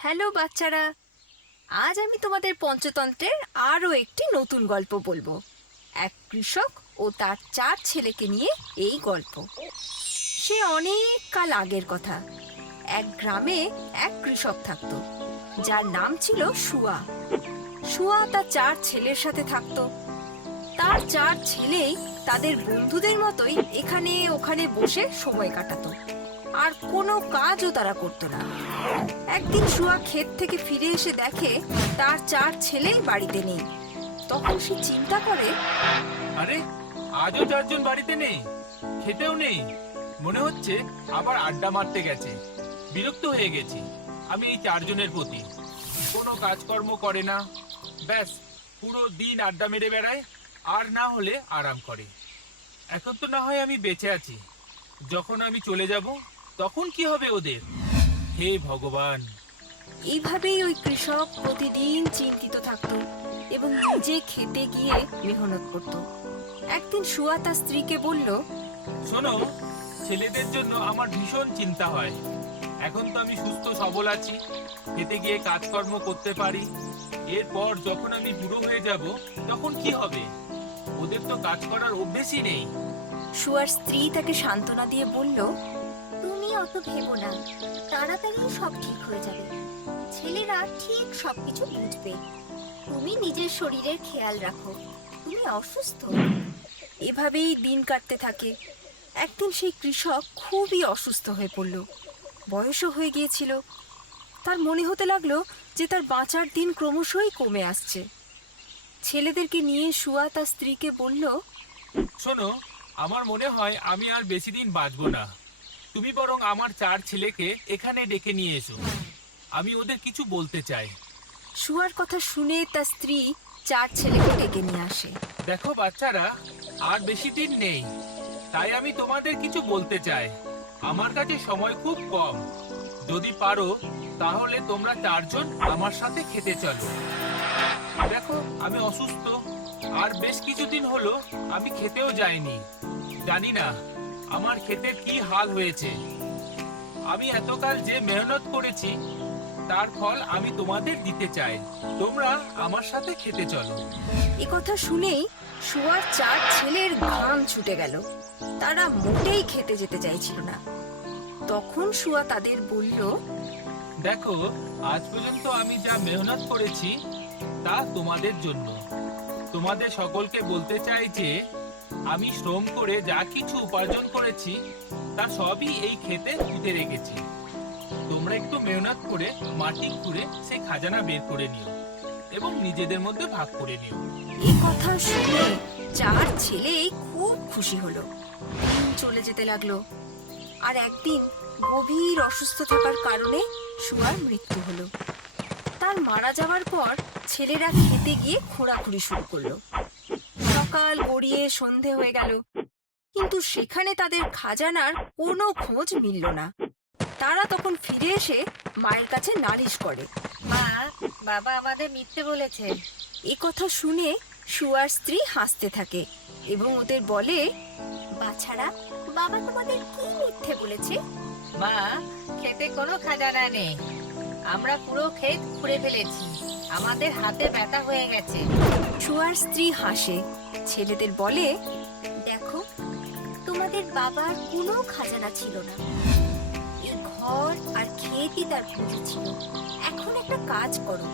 Hello বাচ্চারা, আজ আমি তোমাদের পঞ্চতন্ত্রের আরও একটি নতুন গল্প বলবো। এক কৃষক ও তার 4 ছেলেকে নিয়ে এই গল্প। সে অনেক কাল আগের কথা। এক গ্রামে এক কৃষক থাকতো, যার নাম ছিল সুয়া। সুয়া তার 4 ছেলের সাথে থাকতো। তার 4 ছেলেই তাদের বন্ধুদের মতোই এখানে ওখানে বসে সময় কাটাতো, আর কোনো কাজও তারা করতো না। একদিন সুয়া ক্ষেত থেকে ফিরে এসে দেখে তার 4 ছেলেই বাড়িতে নেই। তখন সে চিন্তা করে, আরে, আজও চারজন বাড়িতে নেই, খেতেও নেই। মনে হচ্ছে আবার আড্ডা মারতে গেছে। বিরক্ত হয়ে গেছি আমি এই চারজনের প্রতি। কোনো কাজকর্ম করে না, ব্যাস পুরো দিন আড্ডা মেরে বেড়ায়, আর না হলে আরাম করে। এখন তো না হয় আমি বেঁচে আছি, যখন আমি চলে যাব তখন কি হবে ওদের? হে ভগবান! এইভাবেই ওই কৃষক প্রতিদিন চিন্তিত থাকতো এবং নিজে খেতে গিয়ে মেহনত করত। একদিন সুয়া তার স্ত্রীকে বলল, শোনো, ছেলেদের জন্য আমার ভীষণ চিন্তা হয়। এখন তো আমি সুস্থ সবল আছি, খেতে গিয়ে কাজকর্ম করতে পারি। এরপর যখন আমি বুড়ো হয়ে যাব তখন কি হবে? ওদের তো কাজ করার অভ্যেসই নেই। সুয়ার স্ত্রী তাকে সান্ত্বনা দিয়ে বলল, তুমি অত ভেবো না, তাড়াতাড়ি সব ঠিক হয়ে যাবে। ছেলেরা ঠিক সবকিছু বুঝবে। তুমি নিজের শরীরের খেয়াল রাখো, তুমি অসুস্থ। এভাবেই দিন কাটতে থাকে। একদিন সেই কৃষক খুবই অসুস্থ হয়ে পড়ল। বয়সও হয়ে গিয়েছিল। তার মনে হতে লাগলো যে তার বাঁচার দিন ক্রমশই কমে আসছে। ছেলেদেরকে নিয়ে সুয়া তার স্ত্রীকে বলল, শোনো, আমার মনে হয় আমি আর বেশি দিন বাঁচবো না। তুমি বরং আমার 4 ছেলেকে এখানে ডেকে নিয়ে এসো, আমি ওদের কিছু বলতে চাই। সুয়ার কথা শুনে তার স্ত্রী 4 ছেলেকে ডেকে নিয়ে আসে। দেখো বাচ্চারা, আর বেশি দিন নেই, তাই আমি তোমাদের কিছু বলতে চাই। আমার কাছে সময় খুব কম। যদি পারো তাহলে তোমরা 4 জন আমার সাথে খেতে চলো। দেখো, আমি অসুস্থ, আর বেশ কিছুদিন হলো আমি খেতেও যাইনি। জানি না আমার ক্ষেতের কি হাল হয়েছে। আমি এতকাল যে মেহনত করেছি তার ফল আমি তোমাদের দিতে চাই। তোমরা আমার সাথে খেতে চলো। এ কথা শুনেই সুয়ার 4 ছেলের ঘাম ছুটে গেল। তারা মোটেই খেতে যেতে চাইছিল না। তখন সুয়া তাদের বলল, দেখো, আজ পর্যন্ত আমি যা মেহনত করেছি তা তোমাদের জন্য। তোমাদের সকলকে বলতে চাই যে আমি শ্রম করে যা কিছু উপার্জন করেছি তা সবই এই ক্ষেতে পুঁতে রেখেছি। তোমরা একটু মেহনত করে মাটি খুঁড়ে সেই খাজানা বের করে নিও এবং নিজেদের মধ্যে ভাগ করে নিও। এই কথা শুনে 4 ছেলেই খুব খুশি হলো। দিন চলে যেতে লাগলো, আর একদিন গভীর অসুস্থ থাকার কারণে সুয়ার মৃত্যু হলো। তার মারা যাওয়ার পর ছেলেরা খেতে গিয়ে খোঁড়াখুড়ি শুরু করলো। সকাল গড়িয়ে সন্ধে হয়ে গেল, কিন্তু সেখানে তাদের খাজানার কোনো খোঁজ মিলল না। তারা তখন ফিরে এসে মায়ের কাছে নালিশ করে। মা, বাবা আমাদের মিথ্যে বলেছে। এ কথা শুনে সুয়ার স্ত্রী হাসতে থাকে এবং ওদের বলে, বাছারা, বাবা তোমাদের কি মিথ্যে বলেছে? মা, খেতে কোনো খাজানা নেই। আমরা পুরো ক্ষেত খুঁড়ে ফেলেছি, আমাদের হাতে ব্যথা হয়ে গেছে। সুয়ার স্ত্রী হাসে, ছেলেদের বলে, দেখো, তোমাদের বাবার কোনো খাজানা ছিল না। এই ঘর আর ক্ষেতই তার পুঁজি ছিল। এখন একটা কাজ করো,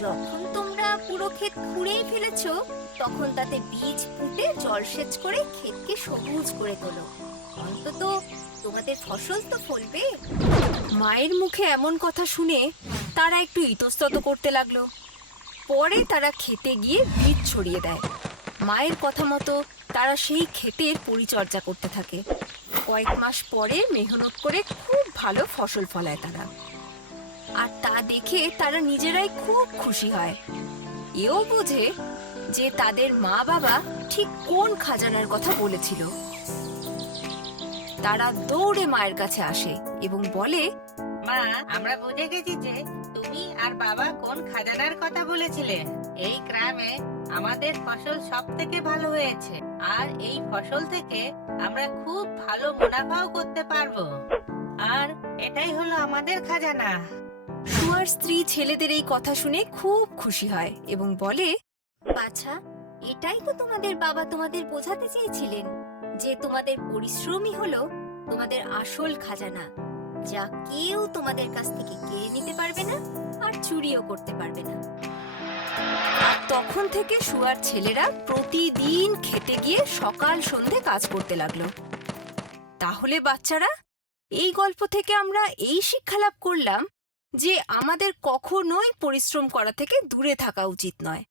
যখন তোমরা পুরো ক্ষেত খুঁড়েই ফেলেছো, তখন তাতে বীজ পুঁতে জলসেচ করে ক্ষেতকে সবুজ করে তোলো। অন্তত তোমাদের ফসল তো ফলবে। মায়ের মুখে এমন কথা শুনে তারা একটু ইতস্তত করতে লাগলো। পরে তারা খেতে গিয়ে বীজ ছড়িয়ে দেয়। মায়ের কথা মতো তারা সেই ক্ষেতের পরিচর্যা করতে থাকে। কয়েক মাস পরে মেহনত করে খুব ভালো ফসল ফলায় তারা, আর তা দেখে তারা নিজেরাই খুব খুশি হয়। এও বোঝে যে তাদের মা বাবা ঠিক কোন খাজানার কথা বলেছিল। তারা দৌড়ে মায়ের কাছে আসে এবং বলে, মা, আমরা বুঝে গেছি যে তুমি আর বাবা কোন খাজানার কথা বলেছিলে। এই গ্রামে আমাদের ফসল সব থেকে ভালো হয়েছে, আর এই ফসল থেকে আমরা খুব ভালো মুনাফাও করতে পারবো। আর এটাই হলো আমাদের খাজানা। শুয়ার স্ত্রী ছেলেদের এই কথা শুনে খুব খুশি হয় এবং বলে, বাছা, এটাই তো তোমাদের বাবা তোমাদের বোঝাতে চেয়েছিলেন, যে তোমাদের পরিশ্রমই হলো তোমাদের আসল খাজানা, যা কেউ তোমাদের কাছ থেকে কেড়ে নিতে পারবে না আর চুরিও করতে পারবে না। আর তখন থেকে শুয়ার ছেলেরা প্রতিদিন খেতে গিয়ে সকাল সন্ধে কাজ করতে লাগলো। তাহলে বাচ্চারা, এই গল্প থেকে আমরা এই শিক্ষা লাভ করলাম যে আমাদের কখনোই পরিশ্রম করা থেকে দূরে থাকা উচিত নয়।